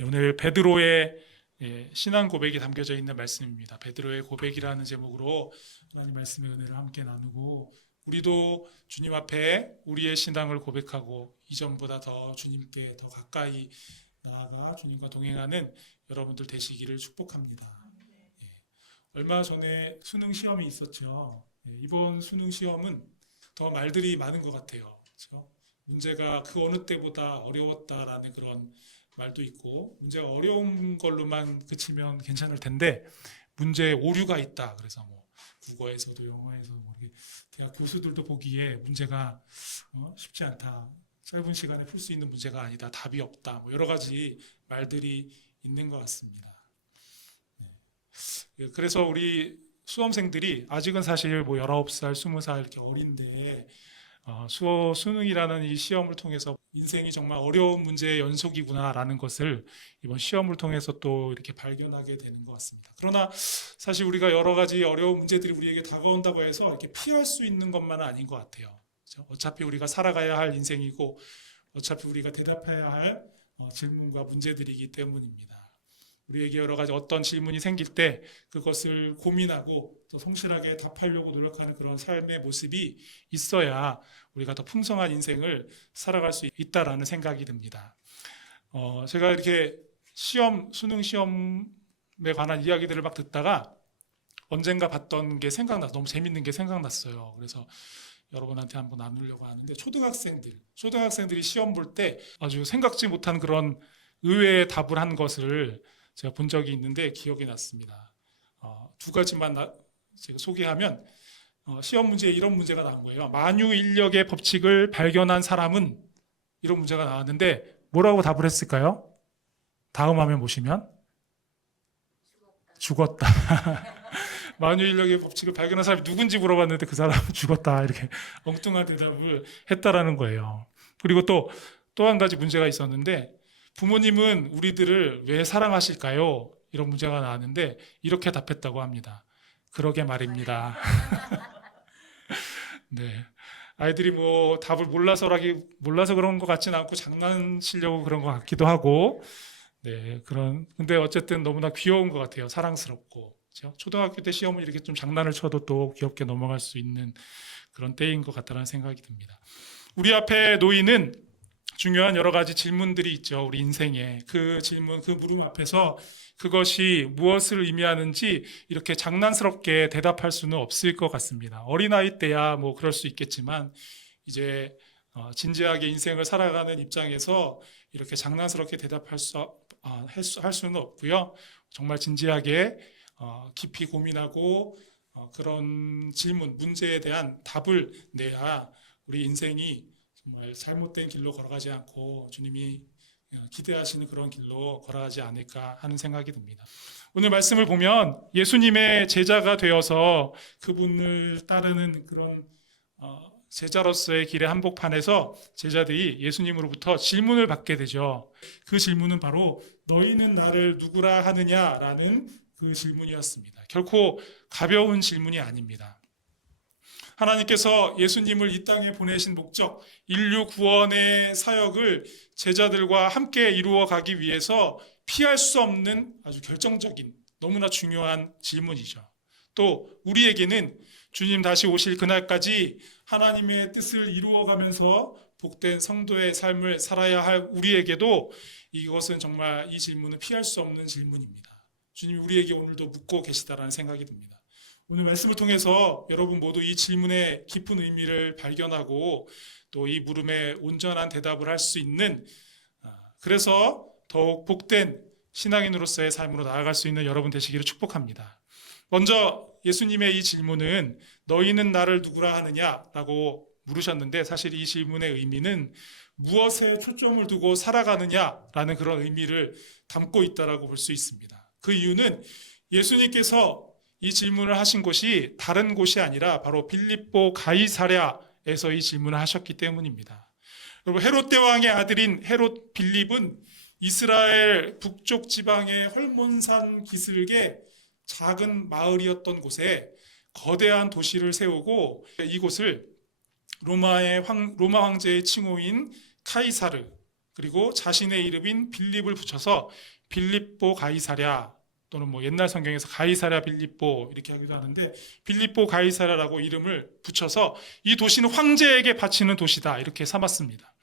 오늘 베드로의 신앙 고백이 담겨져 있는 말씀입니다. 베드로의 고백이라는 제목으로 하나님 말씀의 은혜를 함께 나누고 우리도 주님 앞에 우리의 신앙을 고백하고 이전보다 더 주님께 더 가까이 나아가 주님과 동행하는 여러분들 되시기를 축복합니다. 얼마 전에 수능 시험이 있었죠. 이번 수능 시험은 더 말들이 많은 것 같아요. 그렇죠? 문제가 그 어느 때보다 어려웠다라는 그런 말도 있고, 문제가 어려운 걸로만 그치면 괜찮을 텐데 문제에 오류가 있다. 그래서 뭐 국어에서도 영어에서 뭐 이렇게 대학 교수들도 보기에 문제가 쉽지 않다. 짧은 시간에 풀 수 있는 문제가 아니다. 답이 없다. 뭐 여러 가지 말들이 있는 것 같습니다. 그래서 우리 수험생들이 아직은 사실 뭐 19살, 20살 이렇게 어린데 수능이라는 이 시험을 통해서 인생이 정말 어려운 문제의 연속이구나라는 것을 이번 시험을 통해서 또 이렇게 발견하게 되는 것 같습니다. 그러나 사실 우리가 여러 가지 어려운 문제들이 우리에게 다가온다고 해서 이렇게 피할 수 있는 것만은 아닌 것 같아요. 그렇죠? 어차피 우리가 살아가야 할 인생이고 어차피 우리가 대답해야 할 질문과 문제들이기 때문입니다. 우리에게 여러 가지 어떤 질문이 생길 때 그것을 고민하고 또 성실하게 답하려고 노력하는 그런 삶의 모습이 있어야 우리가 더 풍성한 인생을 살아갈 수 있다라는 생각이 듭니다. 제가 이렇게 수능 시험에 관한 이야기들을 막 듣다가 언젠가 봤던 게 너무 재밌는 게 생각났어요. 그래서 여러분한테 한번 나누려고 하는데 초등학생들이 시험 볼 때 아주 생각지 못한 그런 의외의 답을 한 것을 제가 본 적이 있는데 기억이 났습니다. 두 가지만 제가 소개하면 시험 문제에 이런 문제가 나온 거예요. 만유인력의 법칙을 발견한 사람은 이런 문제가 나왔는데 뭐라고 답을 했을까요? 다음 화면 보시면 죽었다. 만유인력의 법칙을 발견한 사람이 누군지 물어봤는데 그 사람은 죽었다. 이렇게 엉뚱한 대답을 했다라는 거예요. 그리고 또 한 가지 문제가 있었는데 부모님은 우리들을 왜 사랑하실까요? 이런 문제가 나왔는데 이렇게 답했다고 합니다. 그러게 말입니다. 네. 아이들이 뭐 답을 몰라서 그런 것 같지는 않고 장난치려고 그런 것 같기도 하고, 네. 근데 어쨌든 너무나 귀여운 것 같아요. 사랑스럽고. 그렇죠? 초등학교 때 시험을 이렇게 좀 장난을 쳐도 또 귀엽게 넘어갈 수 있는 그런 때인 것 같다는 생각이 듭니다. 우리 앞에 놓이는 중요한 여러 가지 질문들이 있죠. 우리 인생에. 그 질문, 그 물음 앞에서 그것이 무엇을 의미하는지 이렇게 장난스럽게 대답할 수는 없을 것 같습니다. 어린아이 때야 뭐 그럴 수 있겠지만 이제 진지하게 인생을 살아가는 입장에서 이렇게 장난스럽게 할 수는 없고요. 정말 진지하게 깊이 고민하고 그런 문제에 대한 답을 내야 우리 인생이 정말 잘못된 길로 걸어가지 않고 주님이 기대하시는 그런 길로 걸어가지 않을까 하는 생각이 듭니다. 오늘 말씀을 보면 예수님의 제자가 되어서 그분을 따르는 그런 제자로서의 길의 한복판에서 제자들이 예수님으로부터 질문을 받게 되죠. 그 질문은 바로 너희는 나를 누구라 하느냐라는 그 질문이었습니다. 결코 가벼운 질문이 아닙니다. 하나님께서 예수님을 이 땅에 보내신 목적, 인류 구원의 사역을 제자들과 함께 이루어 가기 위해서 피할 수 없는 아주 결정적인 너무나 중요한 질문이죠. 또 우리에게는 주님 다시 오실 그날까지 하나님의 뜻을 이루어가면서 복된 성도의 삶을 살아야 할 우리에게도 이것은 정말 이 질문은 피할 수 없는 질문입니다. 주님이 우리에게 오늘도 묻고 계시다라는 생각이 듭니다. 오늘 말씀을 통해서 여러분 모두 이 질문의 깊은 의미를 발견하고 또 이 물음에 온전한 대답을 할 수 있는 그래서 더욱 복된 신앙인으로서의 삶으로 나아갈 수 있는 여러분 되시기를 축복합니다. 먼저 예수님의 이 질문은 너희는 나를 누구라 하느냐라고 물으셨는데 사실 이 질문의 의미는 무엇에 초점을 두고 살아가느냐라는 그런 의미를 담고 있다라고 볼 수 있습니다. 그 이유는 예수님께서 이 질문을 하신 곳이 다른 곳이 아니라 바로 빌립보 가이사랴에서 이 질문을 하셨기 때문입니다. 여러분 헤롯 대왕의 아들인 헤롯 빌립은 이스라엘 북쪽 지방의 헐몬산 기슭의 작은 마을이었던 곳에 거대한 도시를 세우고 이곳을 로마 황제의 칭호인 그리고 자신의 이름인 빌립을 붙여서 빌립보 가이사랴, 또는 뭐 옛날 성경에서 가이사랴 빌립보 이렇게 하기도 하는데, 빌립보 가이사랴라고 이름을 붙여서 이 도시는 황제에게 바치는 도시다 이렇게 삼았습니다.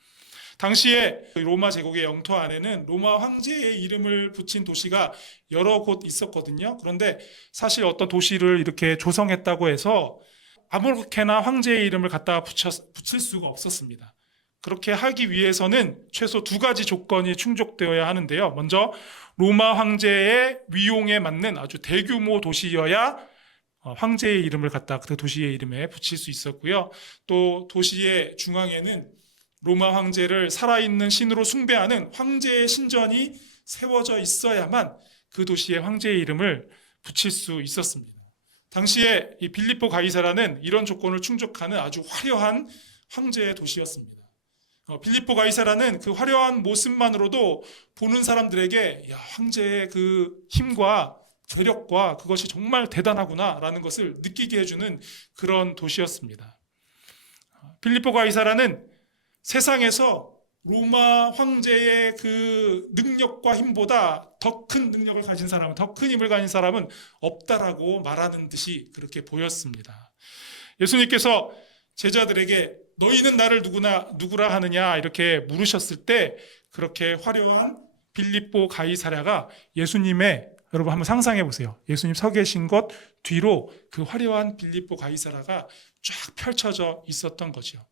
당시에 로마 제국의 영토 안에는 로마 황제의 이름을 붙인 도시가 여러 곳 있었거든요. 그런데 사실 어떤 도시를 이렇게 조성했다고 해서 아무렇게나 황제의 이름을 갖다가 붙일 수가 없었습니다. 그렇게 하기 위해서는 최소 두 가지 조건이 충족되어야 하는데요. 먼저 로마 황제의 위용에 맞는 아주 대규모 도시여야 황제의 이름을 갖다 그 도시의 이름에 붙일 수 있었고요. 또 도시의 중앙에는 로마 황제를 살아있는 신으로 숭배하는 황제의 신전이 세워져 있어야만 그 도시의 황제의 이름을 붙일 수 있었습니다. 당시에 이 빌립보 가이사라는 이런 조건을 충족하는 아주 화려한 황제의 도시였습니다. 빌립보 가이사라는 그 화려한 모습만으로도 보는 사람들에게 야, 황제의 그 힘과 괴력과 그것이 정말 대단하구나라는 것을 느끼게 해주는 그런 도시였습니다. 빌립보 가이사라는 세상에서 로마 황제의 그 능력과 힘보다 더 큰 능력을 가진 사람은, 더 큰 힘을 가진 사람은 없다라고 말하는 듯이 그렇게 보였습니다. 예수님께서 제자들에게 너희는 나를 누구라 하느냐 이렇게 물으셨을 때 그렇게 화려한 빌립보 가이사랴가 예수님의, 여러분 한번 상상해 보세요. 예수님 서 계신 곳 뒤로 그 화려한 빌립보 가이사랴가 쫙 펼쳐져 있었던 거죠.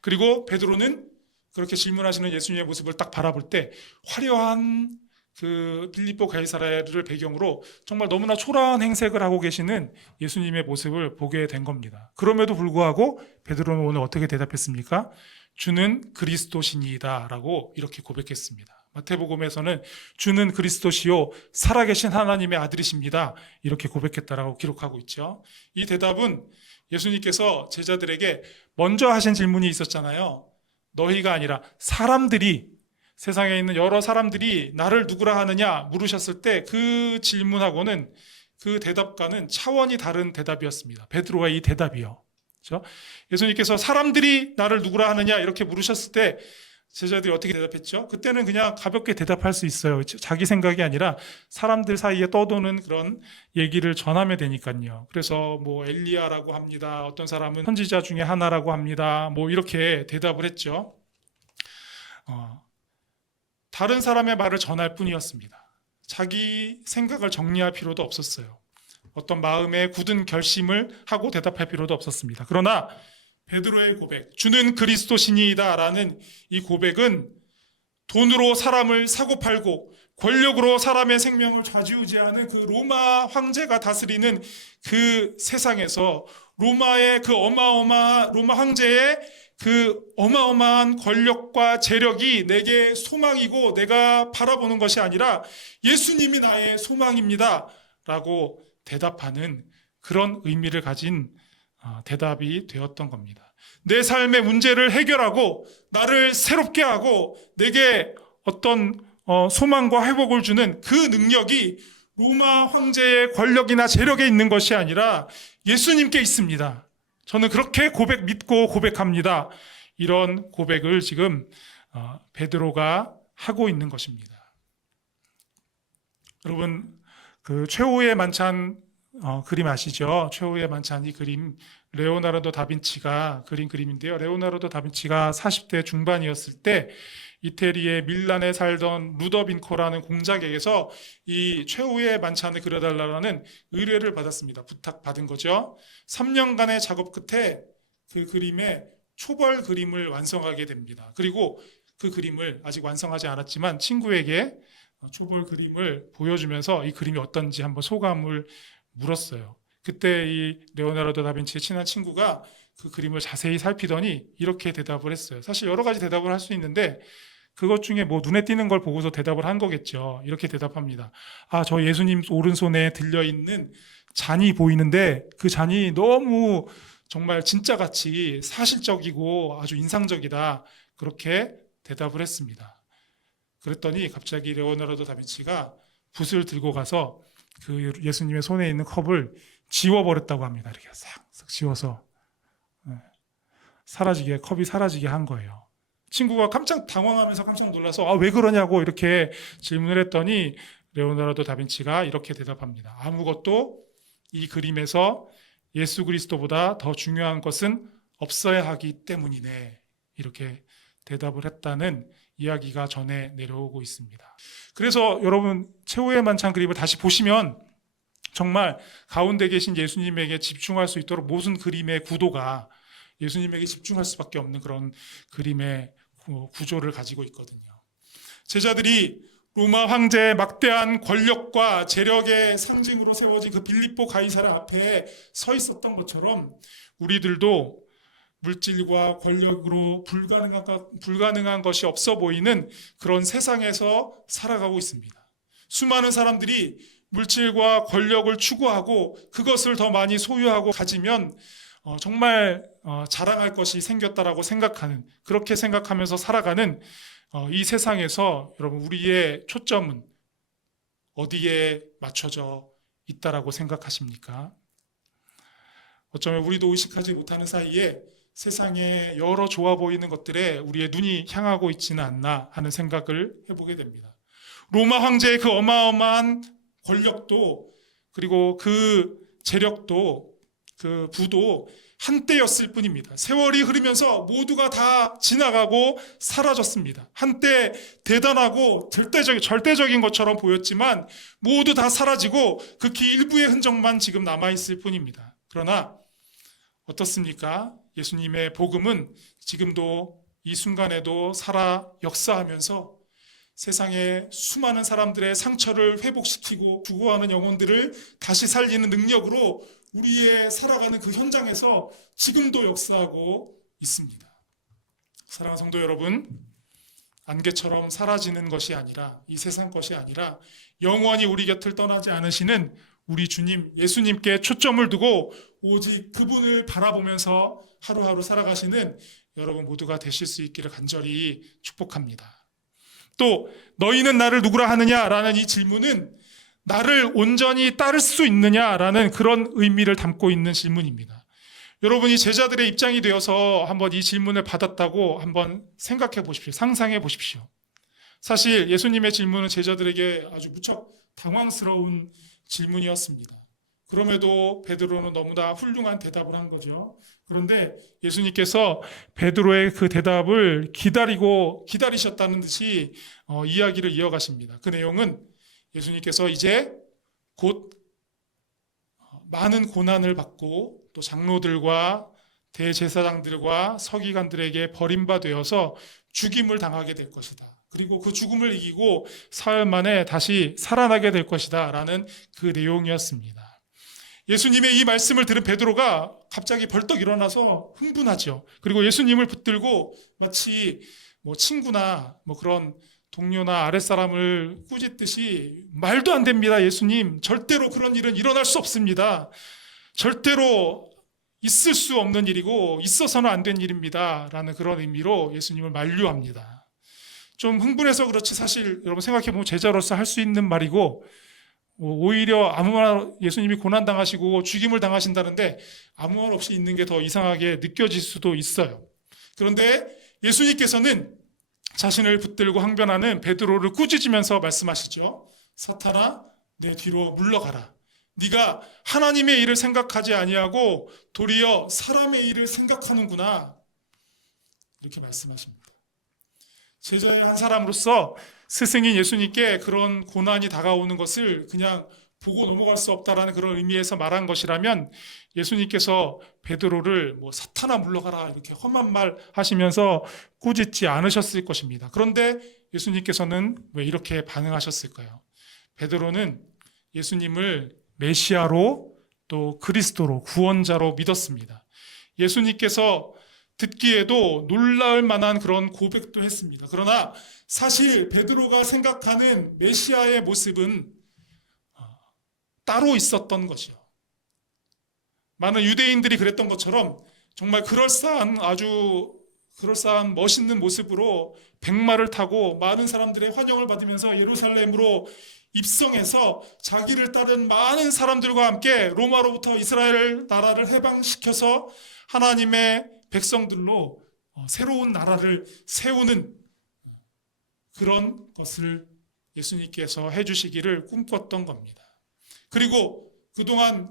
그리고 베드로는 그렇게 질문하시는 예수님의 모습을 딱 바라볼 때 화려한 그 빌립보 가이사랴를 배경으로 정말 너무나 초라한 행색을 하고 계시는 예수님의 모습을 보게 된 겁니다. 그럼에도 불구하고 베드로는 오늘 어떻게 대답했습니까? 주는 그리스도시니이다 라고 이렇게 고백했습니다. 마태복음에서는 주는 그리스도시요 살아계신 하나님의 아들이십니다 이렇게 고백했다라고 기록하고 있죠. 이 대답은 예수님께서 제자들에게 먼저 하신 질문이 있었잖아요. 너희가 아니라 사람들이, 세상에 있는 여러 사람들이 나를 누구라 하느냐 물으셨을 때 그 질문하고는, 그 대답과는 차원이 다른 대답이었습니다. 베드로의 이 대답이요. 그렇죠? 예수님께서 사람들이 나를 누구라 하느냐 이렇게 물으셨을 때 제자들이 어떻게 대답했죠? 그때는 그냥 가볍게 대답할 수 있어요. 자기 생각이 아니라 사람들 사이에 떠도는 그런 얘기를 전하면 되니까요. 그래서 뭐 엘리야라고 합니다. 어떤 사람은 선지자 중에 하나라고 합니다. 뭐 이렇게 대답을 했죠. 다른 사람의 말을 전할 뿐이었습니다. 자기 생각을 정리할 필요도 없었어요. 어떤 마음의 굳은 결심을 하고 대답할 필요도 없었습니다. 그러나 베드로의 고백, 주는 그리스도시니이다 라는 이 고백은 돈으로 사람을 사고팔고 권력으로 사람의 생명을 좌지우지하는 그 로마 황제가 다스리는 그 세상에서 로마의 그 로마 황제의 그 어마어마한 권력과 재력이 내게 소망이고 내가 바라보는 것이 아니라 예수님이 나의 소망입니다 라고 대답하는 그런 의미를 가진 대답이 되었던 겁니다. 내 삶의 문제를 해결하고 나를 새롭게 하고 내게 어떤 소망과 회복을 주는 그 능력이 로마 황제의 권력이나 재력에 있는 것이 아니라 예수님께 있습니다. 저는 그렇게 믿고 고백합니다. 이런 고백을 지금 베드로가 하고 있는 것입니다. 여러분, 그 최후의 만찬 그림 아시죠? 최후의 만찬, 이 그림 레오나르도 다빈치가 그린 그림인데요. 레오나르도 다빈치가 40대 중반이었을 때 이태리의 밀란에 살던 루더빈코라는 공작에게서 이 최후의 만찬을 그려달라는 의뢰를 받았습니다. 부탁받은 거죠. 3년간의 작업 끝에 그 그림의 초벌 그림을 완성하게 됩니다. 그리고 그 그림을 아직 완성하지 않았지만 친구에게 초벌 그림을 보여주면서 이 그림이 어떤지 한번 소감을 물었어요. 그때 이 레오나르도 다빈치의 친한 친구가 그 그림을 자세히 살피더니 이렇게 대답을 했어요. 사실 여러 가지 대답을 할 수 있는데 그것 중에 뭐 눈에 띄는 걸 보고서 대답을 한 거겠죠. 이렇게 대답합니다. 저 예수님 오른손에 들려있는 잔이 보이는데 그 잔이 너무 정말 진짜같이 사실적이고 아주 인상적이다. 그렇게 대답을 했습니다. 그랬더니 갑자기 레오나르도 다빈치가 붓을 들고 가서 그 예수님의 손에 있는 컵을 지워버렸다고 합니다. 이렇게 싹 지워서 컵이 사라지게 한 거예요. 친구가 당황하면서 깜짝 놀라서 왜 그러냐고 이렇게 질문을 했더니 레오나르도 다빈치가 이렇게 대답합니다. 아무것도 이 그림에서 예수 그리스도보다 더 중요한 것은 없어야 하기 때문이네. 이렇게 대답을 했다는 이야기가 전해 내려오고 있습니다. 그래서 여러분 최후의 만찬 그림을 다시 보시면 정말 가운데 계신 예수님에게 집중할 수 있도록 모든 그림의 구도가 예수님에게 집중할 수밖에 없는 그런 그림의 구조를 가지고 있거든요. 제자들이 로마 황제의 막대한 권력과 재력의 상징으로 세워진 그 빌립보 가이사랴 앞에 서 있었던 것처럼 우리들도 물질과 권력으로 불가능한 것이 없어 보이는 그런 세상에서 살아가고 있습니다. 수많은 사람들이 물질과 권력을 추구하고 그것을 더 많이 소유하고 가지면 정말 자랑할 것이 생겼다라고 생각하는, 그렇게 생각하면서 살아가는 이 세상에서 여러분 우리의 초점은 어디에 맞춰져 있다라고 생각하십니까? 어쩌면 우리도 의식하지 못하는 사이에 세상에 여러 좋아 보이는 것들에 우리의 눈이 향하고 있지는 않나 하는 생각을 해보게 됩니다. 로마 황제의 그 어마어마한 권력도 그리고 그 재력도 그 부도 한때였을 뿐입니다. 세월이 흐르면서 모두가 다 지나가고 사라졌습니다. 한때 대단하고 절대적인 것처럼 보였지만 모두 다 사라지고 극히 일부의 흔적만 지금 남아있을 뿐입니다. 그러나 어떻습니까? 예수님의 복음은 지금도 이 순간에도 살아 역사하면서 세상의 수많은 사람들의 상처를 회복시키고 구호하는 영혼들을 다시 살리는 능력으로 우리의 살아가는 그 현장에서 지금도 역사하고 있습니다. 사랑하는 성도 여러분, 안개처럼 사라지는 것이 아니라, 이 세상 것이 아니라 영원히 우리 곁을 떠나지 않으시는 우리 주님 예수님께 초점을 두고 오직 그분을 바라보면서 하루하루 살아가시는 여러분 모두가 되실 수 있기를 간절히 축복합니다. 또 너희는 나를 누구라 하느냐라는 이 질문은 나를 온전히 따를 수 있느냐라는 그런 의미를 담고 있는 질문입니다. 여러분이 제자들의 입장이 되어서 한번 이 질문을 받았다고 한번 생각해 보십시오. 상상해 보십시오. 사실 예수님의 질문은 제자들에게 아주 무척 당황스러운 질문이었습니다. 그럼에도 베드로는 너무나 훌륭한 대답을 한 거죠. 그런데 예수님께서 베드로의 그 대답을 기다리셨다는 듯이 이야기를 이어가십니다. 그 내용은 예수님께서 이제 곧 많은 고난을 받고 또 장로들과 대제사장들과 서기관들에게 버림받아서 죽임을 당하게 될 것이다. 그리고 그 죽음을 이기고 사흘 만에 다시 살아나게 될 것이다 라는 그 내용이었습니다. 예수님의 이 말씀을 들은 베드로가 갑자기 벌떡 일어나서 흥분하죠. 그리고 예수님을 붙들고 마치 친구나 그런 동료나 아랫사람을 꾸짖듯이 말도 안 됩니다. 예수님, 절대로 그런 일은 일어날 수 없습니다. 절대로 있을 수 없는 일이고 있어서는 안 된 일입니다. 라는 그런 의미로 예수님을 만류합니다. 좀 흥분해서 그렇지 사실 여러분 생각해보면 제자로서 할 수 있는 말이고 오히려 아무 말 예수님이 고난당하시고 죽임을 당하신다는데 아무 말 없이 있는 게 더 이상하게 느껴질 수도 있어요. 그런데 예수님께서는 자신을 붙들고 항변하는 베드로를 꾸짖으면서 말씀하시죠. 사탄아, 내 뒤로 물러가라. 네가 하나님의 일을 생각하지 아니하고 도리어 사람의 일을 생각하는구나. 이렇게 말씀하십니다. 제자의 한 사람으로서 스승인 예수님께 그런 고난이 다가오는 것을 그냥 보고 넘어갈 수 없다라는 그런 의미에서 말한 것이라면 예수님께서 베드로를 사탄아 물러가라 이렇게 험한 말 하시면서 꾸짖지 않으셨을 것입니다. 그런데 예수님께서는 왜 이렇게 반응하셨을까요? 베드로는 예수님을 메시아로 또 그리스도로 구원자로 믿었습니다. 예수님께서 듣기에도 놀라울 만한 그런 고백도 했습니다. 그러나 사실 베드로가 생각하는 메시아의 모습은 따로 있었던 것이요. 많은 유대인들이 그랬던 것처럼 정말 아주 그럴싸한 멋있는 모습으로 백마를 타고 많은 사람들의 환영을 받으면서 예루살렘으로 입성해서 자기를 따른 많은 사람들과 함께 로마로부터 이스라엘 나라를 해방시켜서 하나님의 백성들로 새로운 나라를 세우는 그런 것을 예수님께서 해주시기를 꿈꿨던 겁니다. 그리고 그동안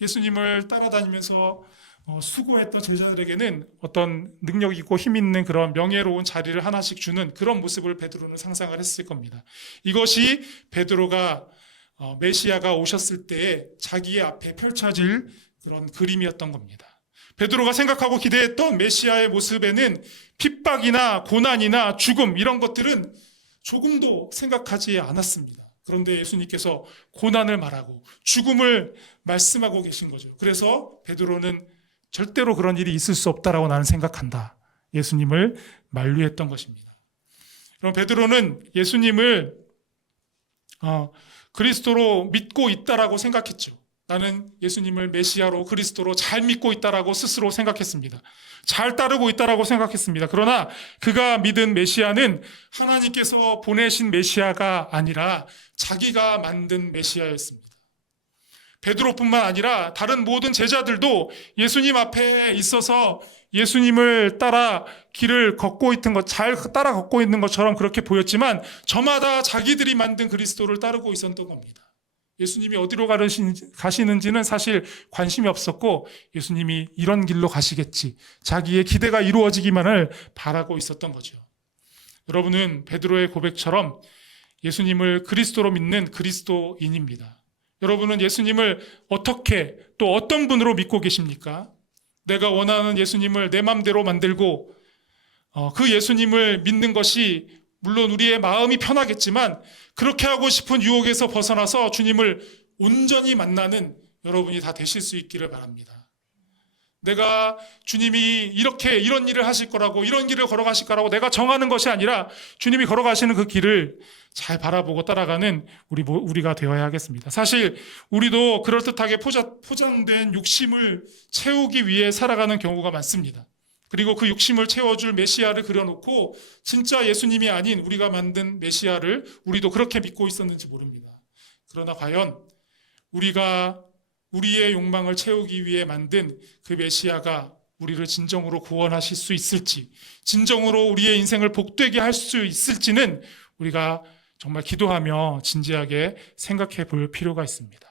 예수님을 따라다니면서 수고했던 제자들에게는 어떤 능력 있고 힘 있는 그런 명예로운 자리를 하나씩 주는 그런 모습을 베드로는 상상을 했을 겁니다. 이것이 베드로가 메시아가 오셨을 때 자기의 앞에 펼쳐질 그런 그림이었던 겁니다. 베드로가 생각하고 기대했던 메시아의 모습에는 핍박이나 고난이나 죽음 이런 것들은 조금도 생각하지 않았습니다. 그런데 예수님께서 고난을 말하고 죽음을 말씀하고 계신 거죠. 그래서 베드로는 절대로 그런 일이 있을 수 없다라고 나는 생각한다. 예수님을 만류했던 것입니다. 그럼 베드로는 예수님을 그리스도로 믿고 있다라고 생각했죠. 나는 예수님을 메시아로 그리스도로 잘 믿고 있다라고 스스로 생각했습니다. 잘 따르고 있다라고 생각했습니다. 그러나 그가 믿은 메시아는 하나님께서 보내신 메시아가 아니라 자기가 만든 메시아였습니다. 베드로뿐만 아니라 다른 모든 제자들도 예수님 앞에 있어서 예수님을 따라 길을 걷고 있는 것, 잘 따라 걷고 있는 것처럼 그렇게 보였지만 저마다 자기들이 만든 그리스도를 따르고 있었던 겁니다. 예수님이 어디로 가시는지는 사실 관심이 없었고 예수님이 이런 길로 가시겠지, 자기의 기대가 이루어지기만을 바라고 있었던 거죠. 여러분은 베드로의 고백처럼 예수님을 그리스도로 믿는 그리스도인입니다. 여러분은 예수님을 어떻게 또 어떤 분으로 믿고 계십니까? 내가 원하는 예수님을 내 마음대로 만들고 그 예수님을 믿는 것이 물론 우리의 마음이 편하겠지만 그렇게 하고 싶은 유혹에서 벗어나서 주님을 온전히 만나는 여러분이 다 되실 수 있기를 바랍니다. 내가 주님이 이런 일을 하실 거라고, 이런 길을 걸어가실 거라고 내가 정하는 것이 아니라 주님이 걸어가시는 그 길을 잘 바라보고 따라가는 우리가 되어야 하겠습니다. 사실 우리도 그럴듯하게 포장된 욕심을 채우기 위해 살아가는 경우가 많습니다. 그리고 그 욕심을 채워줄 메시아를 그려놓고 진짜 예수님이 아닌 우리가 만든 메시아를 우리도 그렇게 믿고 있었는지 모릅니다. 그러나 과연 우리가 우리의 욕망을 채우기 위해 만든 그 메시아가 우리를 진정으로 구원하실 수 있을지, 진정으로 우리의 인생을 복되게 할 수 있을지는 우리가 정말 기도하며 진지하게 생각해 볼 필요가 있습니다.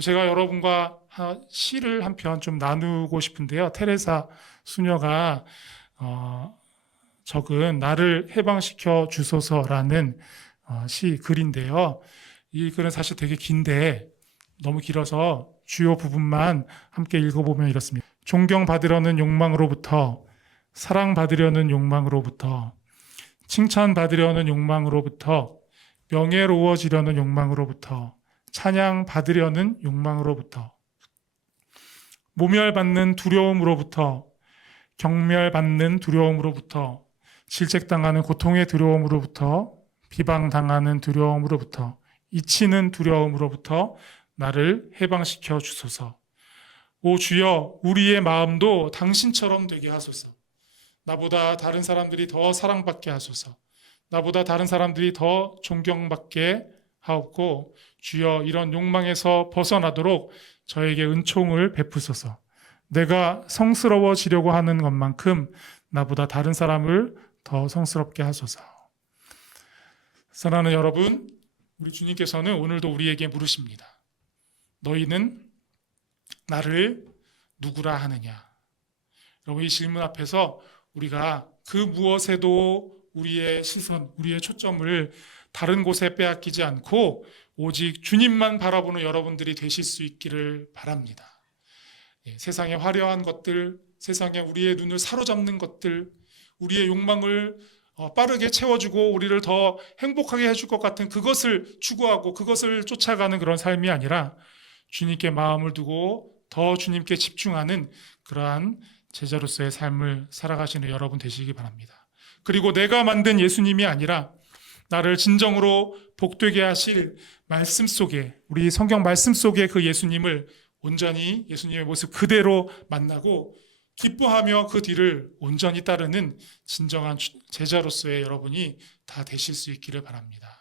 제가 여러분과 시를 한 편 좀 나누고 싶은데요. 테레사 수녀가 적은 나를 해방시켜 주소서라는 글인데요. 이 글은 사실 되게 긴데 너무 길어서 주요 부분만 함께 읽어보면 이렇습니다. 존경받으려는 욕망으로부터, 사랑받으려는 욕망으로부터, 칭찬받으려는 욕망으로부터, 명예로워지려는 욕망으로부터, 찬양받으려는 욕망으로부터, 모멸받는 두려움으로부터, 경멸받는 두려움으로부터, 질책당하는 고통의 두려움으로부터, 비방당하는 두려움으로부터, 잊히는 두려움으로부터 나를 해방시켜 주소서. 오 주여, 우리의 마음도 당신처럼 되게 하소서. 나보다 다른 사람들이 더 사랑받게 하소서. 나보다 다른 사람들이 더 존경받게 하옵고, 주여 이런 욕망에서 벗어나도록 저에게 은총을 베푸소서. 내가 성스러워지려고 하는 것만큼 나보다 다른 사람을 더 성스럽게 하소서. 사랑하는 여러분, 우리 주님께서는 오늘도 우리에게 물으십니다. 너희는 나를 누구라 하느냐? 여러분, 이 질문 앞에서 우리가 그 무엇에도 우리의 시선, 우리의 초점을 다른 곳에 빼앗기지 않고 오직 주님만 바라보는 여러분들이 되실 수 있기를 바랍니다. 세상의 화려한 것들, 세상에 우리의 눈을 사로잡는 것들, 우리의 욕망을 빠르게 채워주고 우리를 더 행복하게 해줄 것 같은 그것을 추구하고 그것을 쫓아가는 그런 삶이 아니라 주님께 마음을 두고 더 주님께 집중하는 그러한 제자로서의 삶을 살아가시는 여러분 되시기 바랍니다. 그리고 내가 만든 예수님이 아니라 나를 진정으로 복되게 하실 말씀 속에, 우리 성경 말씀 속에 그 예수님을 온전히 예수님의 모습 그대로 만나고 기뻐하며 그 뒤를 온전히 따르는 진정한 제자로서의 여러분이 다 되실 수 있기를 바랍니다.